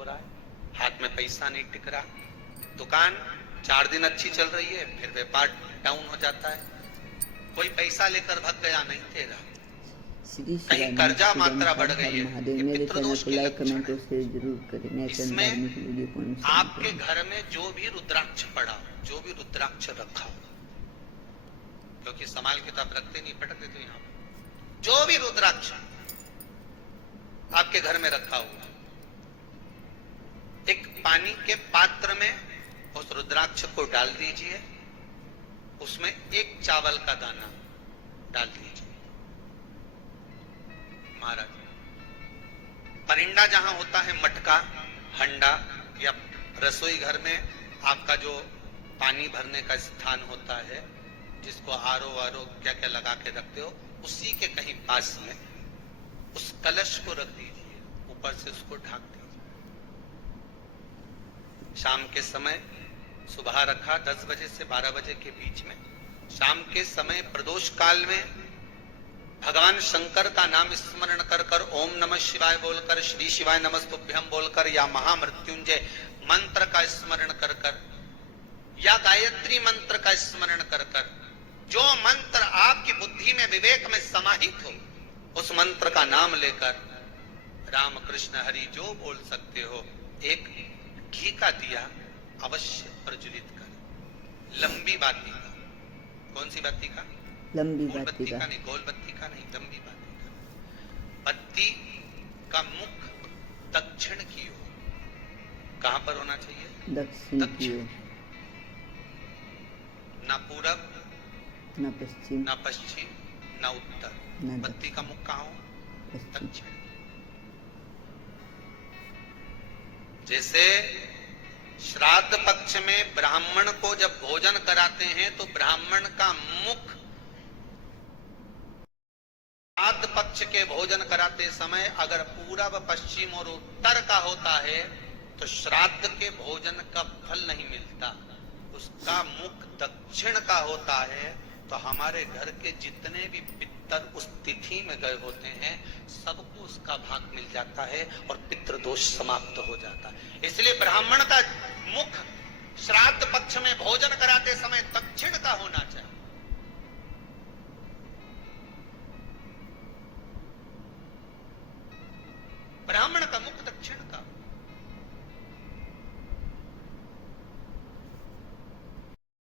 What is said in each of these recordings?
हो रहा है, हाथ में पैसा नहीं टिक रहा, दुकान 4 दिन अच्छी चल रही है, फिर व्यापार डाउन हो जाता है, कोई पैसा लेकर भग गया नहीं दे रहा, कहीं कर्जा मात्रा बढ़ गई है, ये मेरे चैनल पितृदोष को के लाइक लक्षण कमेंट और है। शेयर जरूर करें। मैं इसमें आपके घर में जो भी रुद्राक्ष पड़ा, जो भी रुद्राक्ष रखा हो, क्योंकि संभाल के तो आप रखते नहीं, पटक देते यहाँ पर, जो भी रुद्राक्ष आपके घर में रखा हुआ, एक पानी के पात्र में उस रुद्राक्ष को डाल दीजिए, उसमें एक चावल का दाना डाल दीजिए। महाराज, परिंदा जहां होता है, मटका, हंडा या रसोई घर में आपका जो पानी भरने का स्थान होता है, जिसको आरो वारो क्या क्या लगा के रखते हो, उसी के कहीं पास में उस कलश को रख दीजिए, ऊपर से उसको ढक दीजिए। शाम के समय, सुबह रखा 10 बजे से 12 बजे के बीच में, शाम के समय प्रदोष काल में भगवान शंकर का नाम स्मरण कर कर, ओम नमः शिवाय बोलकर, श्री शिवाय नमस्तुभ्यम बोलकर, या महामृत्युंजय मंत्र का स्मरण कर कर, या गायत्री मंत्र का स्मरण कर कर, जो मंत्र आपकी बुद्धि में, विवेक में समाहित हो, उस मंत्र का नाम लेकर राम कृष्ण हरि जो बोल सकते हो, एक घी का दिया अवश्य प्रज्वलित कर, लंबी बाती का। कौन सी बाती का? लंबी बत्ती का नहीं, गोल बत्ती का नहीं, लंबी बाती का। बत्ती का मुख दक्षिण की ओर, कहां पर होना चाहिए? दक्षिण की ओर, ना पूरब, ना पश्चिम, ना पश्चिम, ना उत्तर, बत्ती का मुख कहां हो? दक्षिण। जैसे श्राद्ध पक्ष में ब्राह्मण को जब भोजन कराते हैं तो ब्राह्मण का मुख, श्राद्ध पक्ष के भोजन कराते समय अगर पूरब, पश्चिम और उत्तर का होता है तो श्राद्ध के भोजन का फल नहीं मिलता, उसका मुख दक्षिण का होता है तो हमारे घर के जितने भी पितर उस तिथि में गए होते हैं सबको उसका भाग मिल जाता है और पितृदोष समाप्त हो जाता है। इसलिए ब्राह्मण का मुख श्राद्ध पक्ष में भोजन कराते समय दक्षिण का होना चाहिए। ब्राह्मण का मुख दक्षिण का।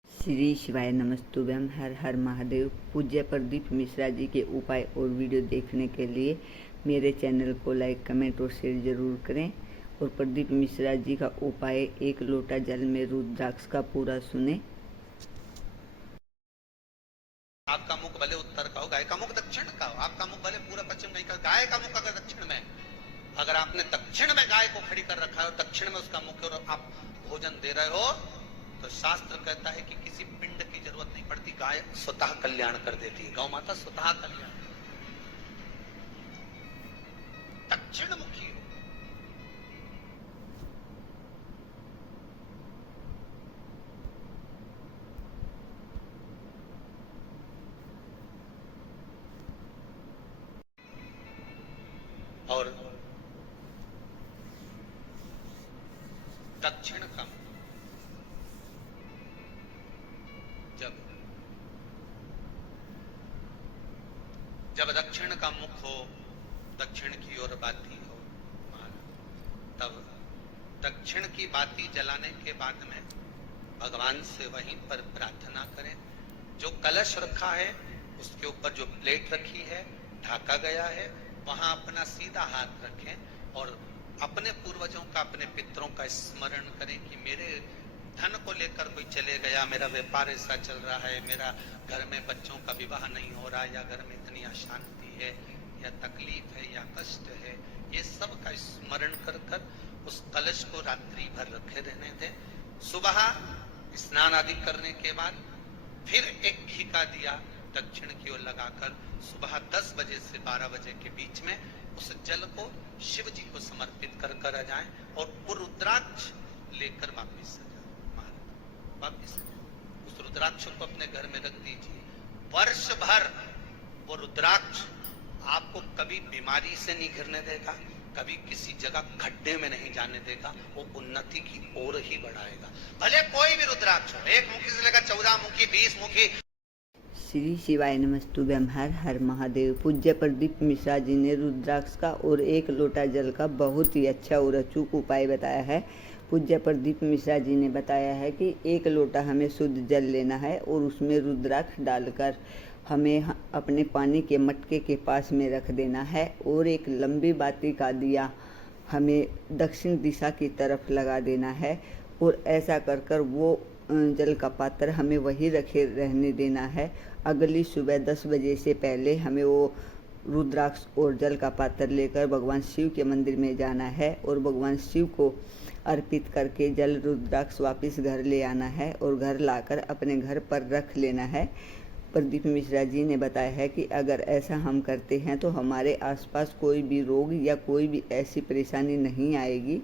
श्री शिवाय नमस्तुभ्यम, हर हर महादेव। पूज्य प्रदीप मिश्रा जी के उपाय और वीडियो देखने के लिए मेरे चैनल को लाइक कमेंट और शेयर जरूर करें। और प्रदीप मिश्रा जी का उपाय, 1 लोटा जल में रुद्राक्ष का पूरा सुने। आपका मुख भले उत्तर का हो, गाय का मुख दक्षिण का हो, आपका मुख भले पूरा पश्चिम नहीं का, गाय का मुख अगर दक्षिण में, अगर आपने दक्षिण में गाय को खड़ी कर रखा है और दक्षिण में उसका मुख और आप भोजन दे रहे हो तो शास्त्र कहता है कि किसी पिंड की जरूरत नहीं पड़ती, गाय स्वतः कल्याण कर देती है, गौ माता स्वतः कल्याण। दक्षिण मुखी हो। और दक्षिण का जब दक्षिण का मुख हो, दक्षिण की ओर बाती हो, तब दक्षिण की बाती जलाने के बाद में भगवान से वहीं पर प्रार्थना करें। जो कलश रखा है उसके ऊपर जो प्लेट रखी है, ढका गया है, वहां अपना सीधा हाथ रखें और अपने पूर्वजों का, अपने पितरों का स्मरण करें कि मेरे धन को लेकर कोई चले गया, मेरा व्यापार ऐसा चल रहा है, मेरा घर में बच्चों का विवाह नहीं हो रहा, या घर में इतनी अशांति है, या तकलीफ है, या कष्ट है, ये सब का स्मरण कर कर उस कलश को रात्रि भर रखे रहने दें। सुबह स्नान आदि करने के बाद फिर एक घी का दिया दक्षिण की ओर लगाकर सुबह 10 बजे से 12 बजे के बीच में उस जल को शिव जी को समर्पित कर कर आ जाएं और वो रुद्राक्ष लेकर वापिस आ जाए। वापिस उस रुद्राक्ष को अपने घर में रख दीजिए। वर्ष भर वो रुद्राक्ष आपको कभी बीमारी से नहीं घिरने देगा, कभी किसी जगह खड्डे में नहीं जाने देगा, वो उन्नति की ओर ही बढ़ाएगा। भले कोई भी रुद्राक्ष हो, 1 मुखी से लेकर 14 मुखी, 20 मुखी। श्री शिवाय नमस्तुभ्यम। हर हर महादेव। पूज्य प्रदीप मिश्रा जी ने रुद्राक्ष का और 1 लोटा जल का बहुत ही अच्छा और अचूक उपाय बताया है। पूज्य प्रदीप मिश्रा जी ने बताया है कि 1 लोटा हमें शुद्ध जल लेना है और उसमें रुद्राक्ष डालकर हमें अपने पानी के मटके के पास में रख देना है और एक लंबी बाती का दिया हमें दक्षिण दिशा की तरफ लगा देना है और ऐसा कर कर वो जल का पात्र हमें वहीं रखे रहने देना है। अगली सुबह 10 बजे से पहले हमें वो रुद्राक्ष और जल का पात्र लेकर भगवान शिव के मंदिर में जाना है और भगवान शिव को अर्पित करके जल रुद्राक्ष वापस घर ले आना है और घर लाकर अपने घर पर रख लेना है। प्रदीप मिश्रा जी ने बताया है कि अगर ऐसा हम करते हैं तो हमारे आसपास कोई भी रोग या कोई भी ऐसी परेशानी नहीं आएगी।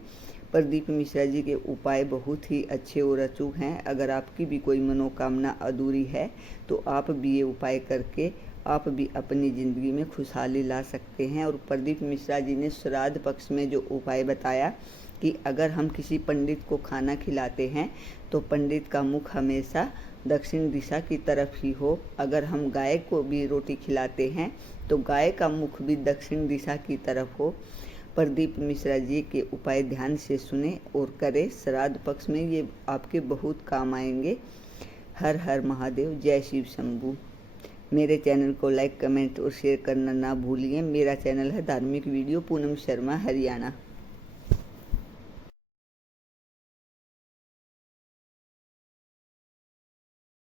प्रदीप मिश्रा जी के उपाय बहुत ही अच्छे और अचूक हैं। अगर आपकी भी कोई मनोकामना अधूरी है तो आप भी ये उपाय करके आप भी अपनी ज़िंदगी में खुशहाली ला सकते हैं। और प्रदीप मिश्रा जी ने श्राद्ध पक्ष में जो उपाय बताया कि अगर हम किसी पंडित को खाना खिलाते हैं तो पंडित का मुख हमेशा दक्षिण दिशा की तरफ ही हो। अगर हम गाय को भी रोटी खिलाते हैं तो गाय का मुख भी दक्षिण दिशा की तरफ हो। प्रदीप मिश्रा जी के उपाय ध्यान से सुने और करें। श्राद्ध पक्ष में ये आपके बहुत काम आएंगे। हर हर महादेव। जय शिव शंभू। मेरे चैनल को लाइक, कमेंट और शेयर करना ना भूलिए। मेरा चैनल है धार्मिक वीडियो पूनम शर्मा हरियाणा।